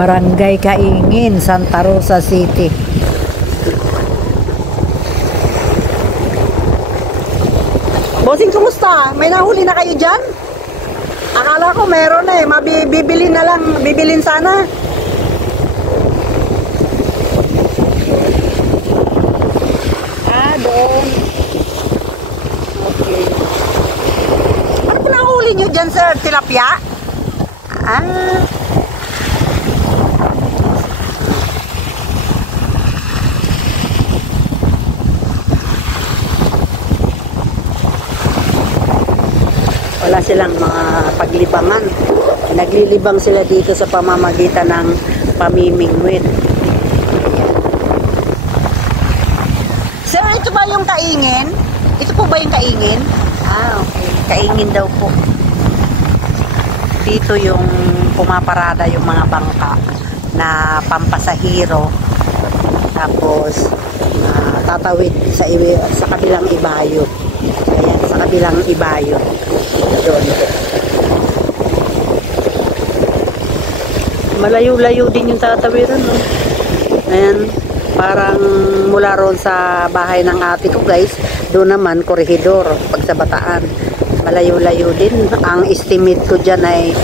Barangay Kaingin, Santa Rosa City. Bossing, kumusta? May nahuli na kayo dyan? Akala ko meron eh. Bibilin na lang. Bibilin sana. Ah, doon. Okay. Ano po nahuli nyo dyan, sir? Tilapia? Ah. Wala silang mga paglibangan. Naglilibang sila dito sa pamamagitan ng pamimingwit. Sir, ito ba yung Kaingin? Ito po ba yung Kaingin? Ah, okay. Kaingin daw po. Dito yung pumaparada yung mga bangka na pampasahiro. Tapos tatawid sa kabilang ibayo. Ayan, sa kabilang ibayo. Doon. Malayo-layo din yung tatawiran, no? Ayan, parang mula roon sa bahay ng ate ko, guys, doon naman Corregidor, pag sa Bataan. Malayo-layo din. Ang estimate ko dyan ay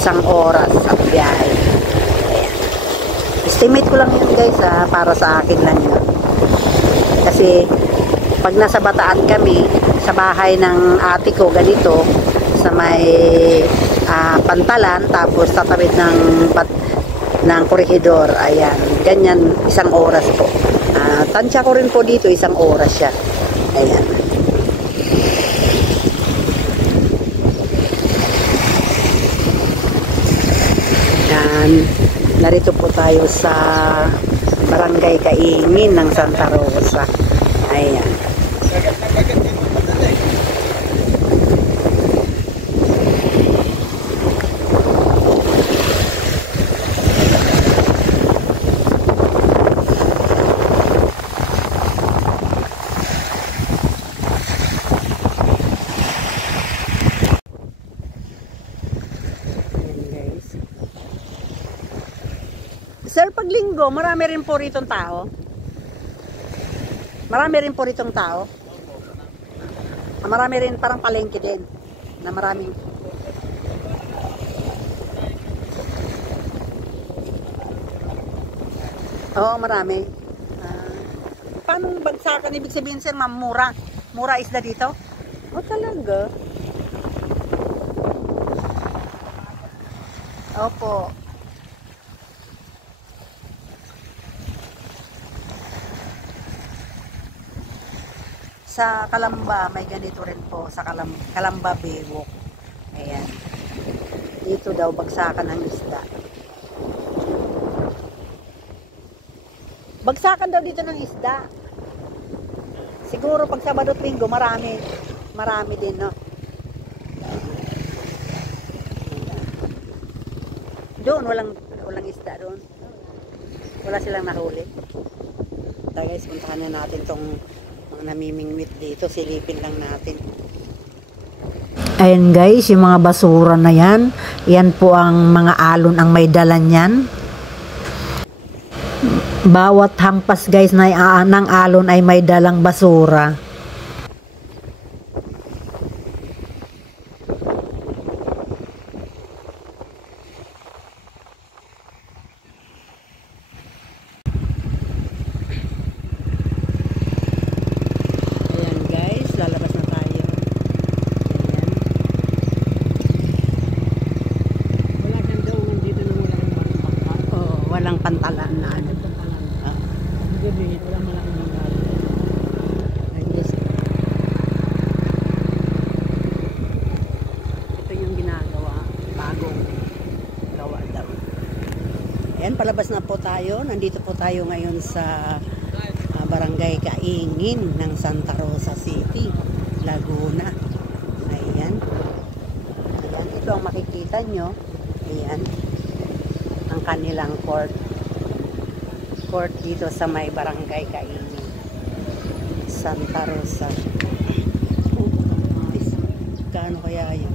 1 oras ang biyahe. Ayan. Estimate ko lang yun, guys, para sa akin lang yun. Kasi pag nasa Bataan kami, sa bahay ng ate ko, ganito, sa may Pantalan, tapos tatawid ng Corregidor, ayan, ganyan, 1 oras po. Tansya ko rin po dito, 1 oras siya. Ayan. Ayan. Narito po tayo sa Barangay Kaingin ng Santa Rosa. Ayan. Sir, pag linggo, marami rin po ritong tao? Marami rin po ritong tao? Marami rin parang palengke din na maraming. Oo, marami. Paano bagsakan? Ibig sabihin, sir, ma'am, mura? Mura isda dito? O, talaga? Opo. Sa Calamba, may ganito rin po sa Calamba Bewok. Ayan. Dito daw bagsakan ng isda. Bagsakan daw dito ng isda. Siguro pag Sabado at Linggo, marami din, no? Doon, walang isda doon. Wala silang nahuli. Tayo guys, puntahan na natin tong namimingwit dito, silipin lang natin. Ayan guys, yung mga basura na yan, yan po ang mga alon ang may dala niyan. Bawat hampas guys ng alon ay may dalang basura. Pantalan na ano. Ito yung ginagawa, bagong gawa daw. Ayan, palabas na po tayo. Nandito po tayo ngayon sa Barangay Kaingin ng Santa Rosa City, Laguna. Ayan. Ayan, ito ang makikita nyo. Ayan. Ang kanilang court dito sa may Barangay Kaingin, Santa Rosa. Gaano kaya yun?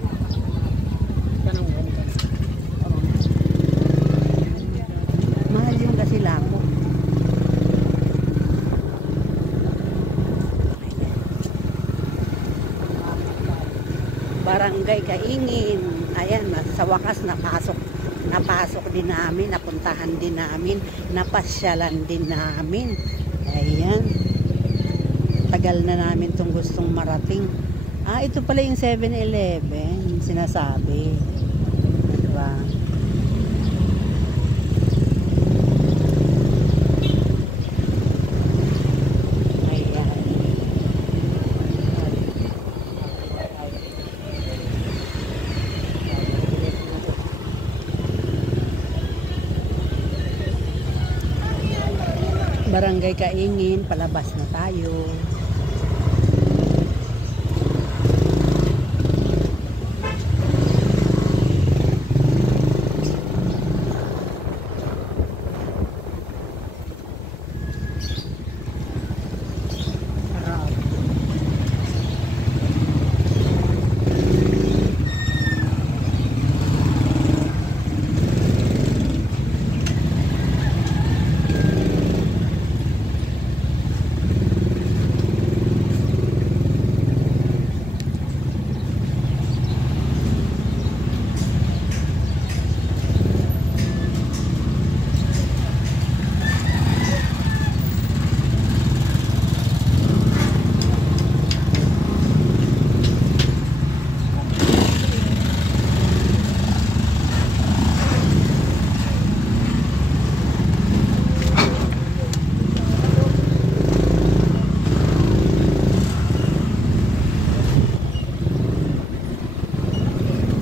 Barangay Kaingin. Ayan, sa wakas napasok din namin, napuntahan din namin, napasyalan din namin. Ayan. Tagal na namin itong gustong marating. Ito pala yung 7-Eleven, sinasabi. Diba? Barangay Kaingin, palabas na tayo.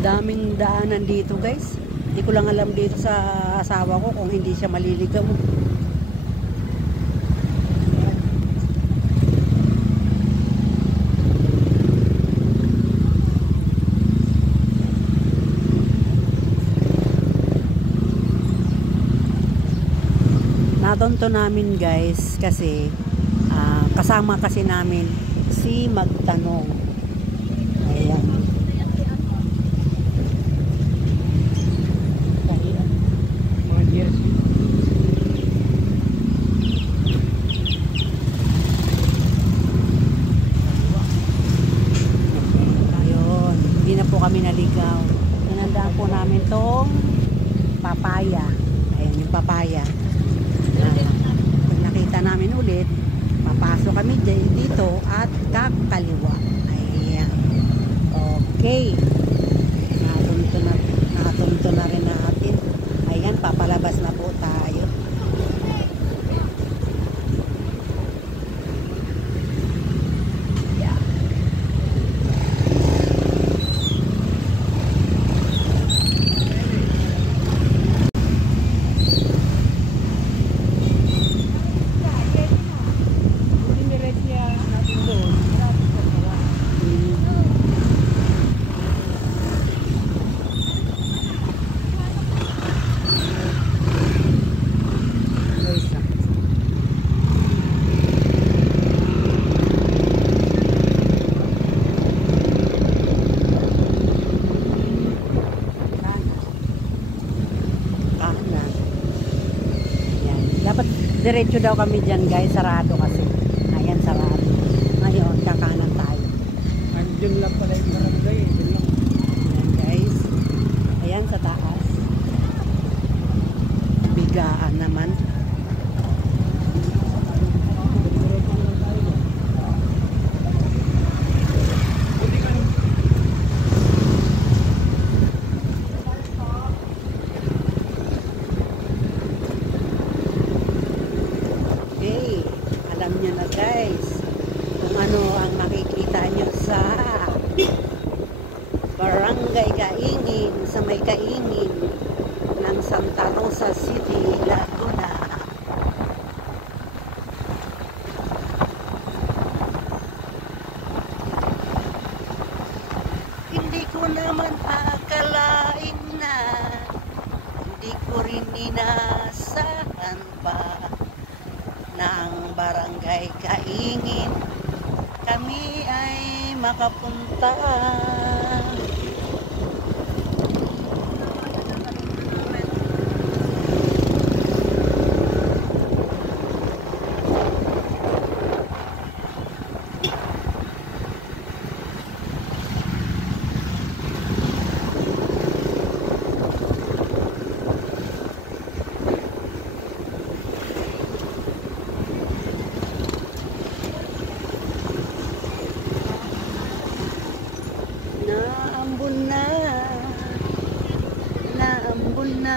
Daming daanan dito guys. Hindi ko lang alam dito sa asawa ko kung hindi siya maliligaw. Natonto namin guys kasi kasama kasi namin si Magtanong. Ayan. Kami naligaw. Nanandaan po namin tong papaya. Ayan yung papaya. Pag nakita namin ulit, papasok kami dito at kakaliwa. Ayan. Okay. Nakatunto na rin natin. Ayan, papalabas na po tayo. Dapat diretso daw kami dyan guys, sarado kasi. Ayan, sarado. Ngayon, kakanan tayo. Andiyan lang pala yung barangay. Ayan guys. Ayan sa taas. Bigaan naman. Alam nyo na guys kung ano ang makikita nyo sa Barangay Kaingin, sa may Kaingin ng Santa Rosa City, Laguna. Hindi ko naman akalain na, hindi ko rin inasahan pa ng Barangay Kaingin kami ay makapunta. naambon na, naambon na.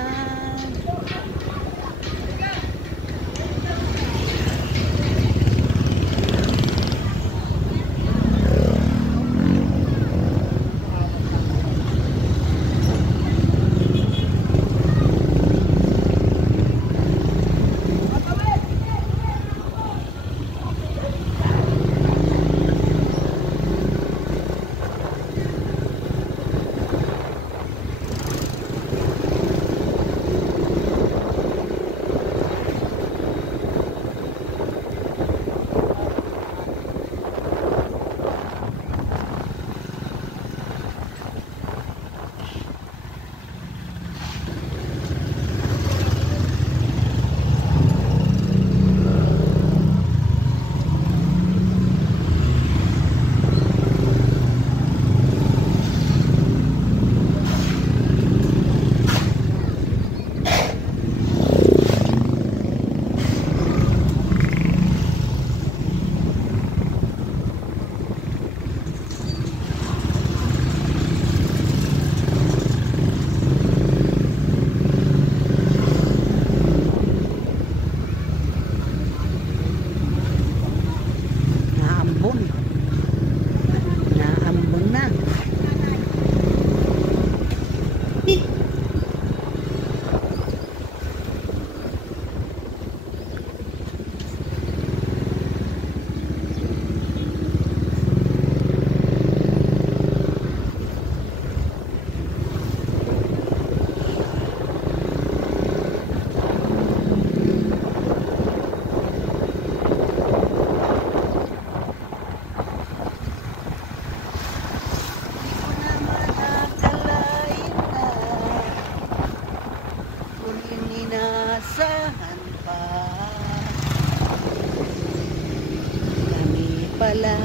Naambon. Naambon na. Inasahan pa kami pala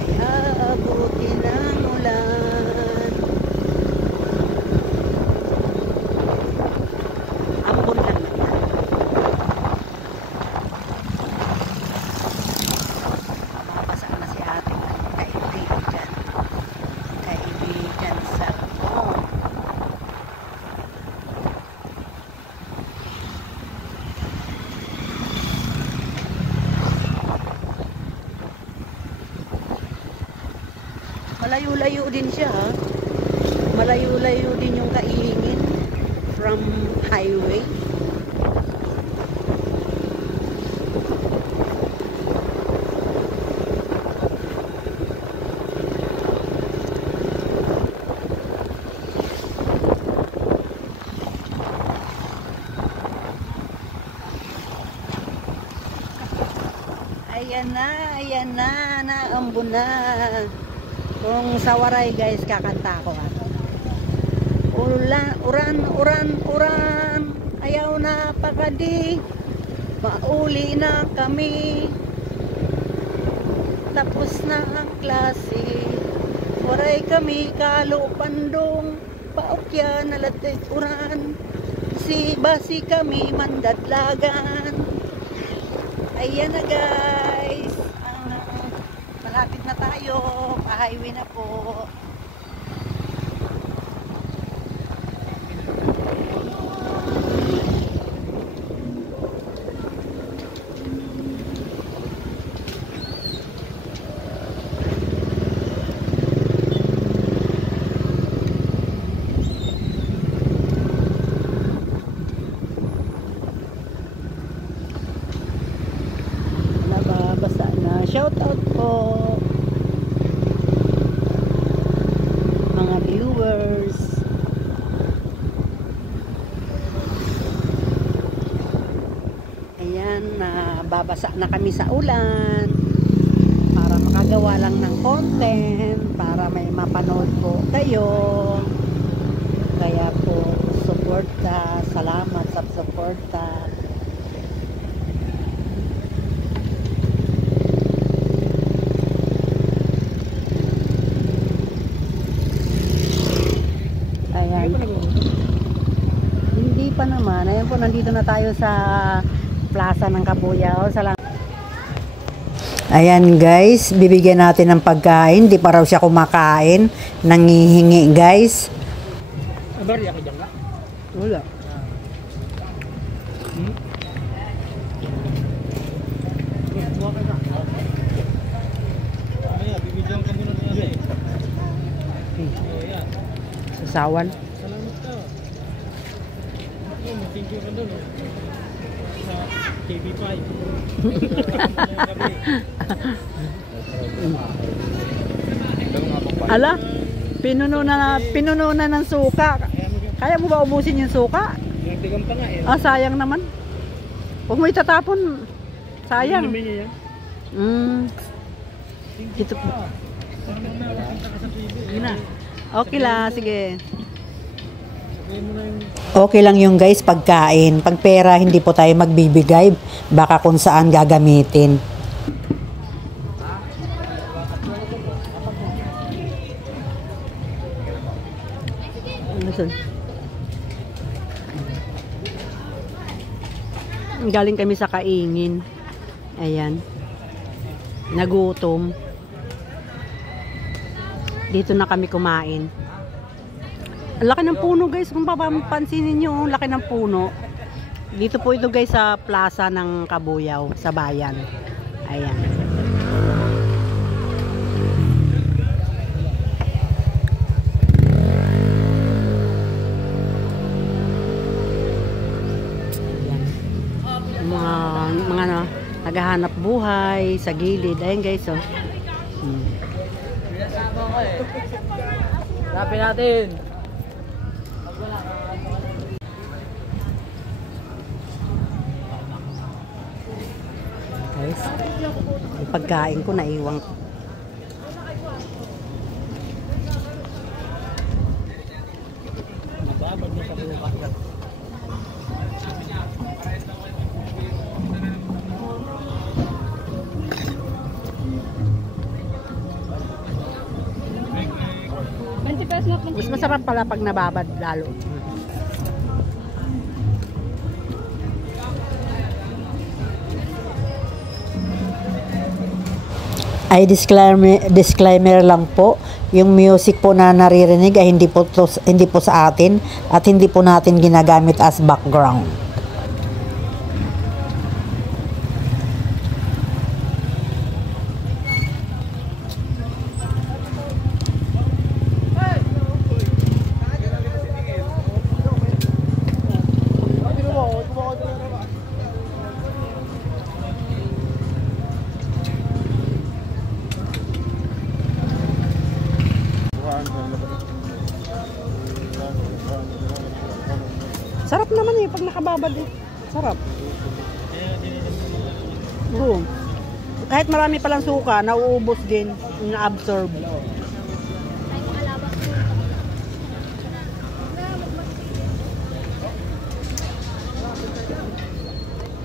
ay aabutin ng ulan. Ambon lang naman. Mababasa na si ating kaibigan. Kaibigan sa malayo-layo din siya, ha? Malayo-layo din yung kaingin from highway. Ayan na, naambon na. Kung sa Waray guys, kakanta ko, ha. Uran, ayaw na pakadi, mauli na kami, tapos na ang klase, Waray kami, kalo pandong, paokya na latay uran, si basi kami mandadlagan. Ayan na guys, malapit na tayo, pa-highway na po. Nababasa na. Shout out po mga viewers. Ayan, babasa na kami sa ulan para makagawa lang ng content, para may mapanood po kayo. Kaya po, suporta. Salamat sa suporta. Hindi pa naman. Ayan po, nandito na tayo sa Plaza ng Kabuyao. Ayan guys, bibigyan natin ng pagkain. Di pa raw siya kumakain. Nangihingi guys. Abari ako dyan ka? Wala. Buwa ka na. Ay, bibigyan ka muna ng yan. Ayan. Sasawan. Salamat ka. Thank you ka doon. Sa TV5. Ala, pinuno na ng suka. Kaya mo ba ubusin yung suka? Nagtigang pa nga eh. Ah, sayang naman. Huwag mo itatapon. Sayang. Namin niya yan. Ito po. Para mamaya makita ka sa TV. Sige na. Okay lang, sige. Sabihin mo na yung Okay lang yung guys, pagkain. Pag pera, hindi po tayo magbibigay. Baka kung saan gagamitin. Galing kami sa kaingin. Ayan. Nagutom. Dito na kami kumain. Ang laki ng puno guys, kung papansinin nyo, laki ng puno. Dito po ito guys sa plaza ng Kabuyaw, sa bayan. Ayan. Mga naghahanap buhay sa gilid. Ayan guys, oh. Lapin natin. Guys, yung pagkain ko naiwan ko. Nababad na sa buka. Mas masarap pala pag nababad lalo. Ay disclaimer lang po, yung music po na naririnig ay hindi po sa atin at hindi po natin ginagamit as background. Sarap naman eh, pag nakababad eh. Sarap. Oo. Kahit marami palang suka, nauubos din, na-absorb.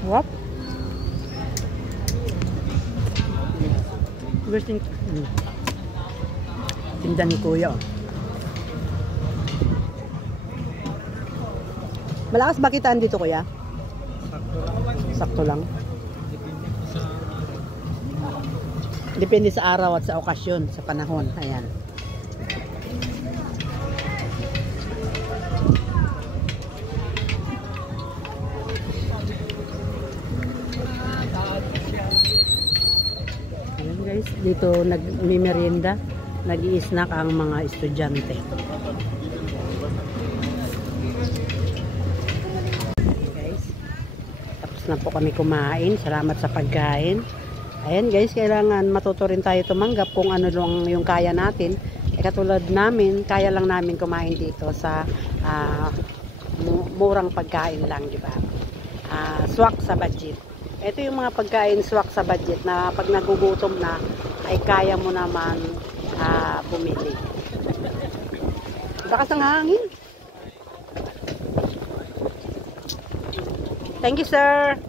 What? Gusto yung tinda ni Kuya. Malakas ba kitaan dito, Kuya? Sakto lang. Depende sa araw at sa okasyon, sa panahon. Ayan. Ayan guys, dito nagmimerienda, nag-i-snack ang mga estudyante. Na po kami kumain. Salamat sa pagkain. Ayan guys, kailangan matuto rin tayo tumanggap kung ano lang yung kaya natin. Katulad namin, kaya lang namin kumain dito sa murang pagkain lang, di ba? Swak sa budget. Ito yung mga pagkain swak sa budget na pag nagugutom na ay kaya mo naman bumili. Bakas ng hangin. Thank you, sir.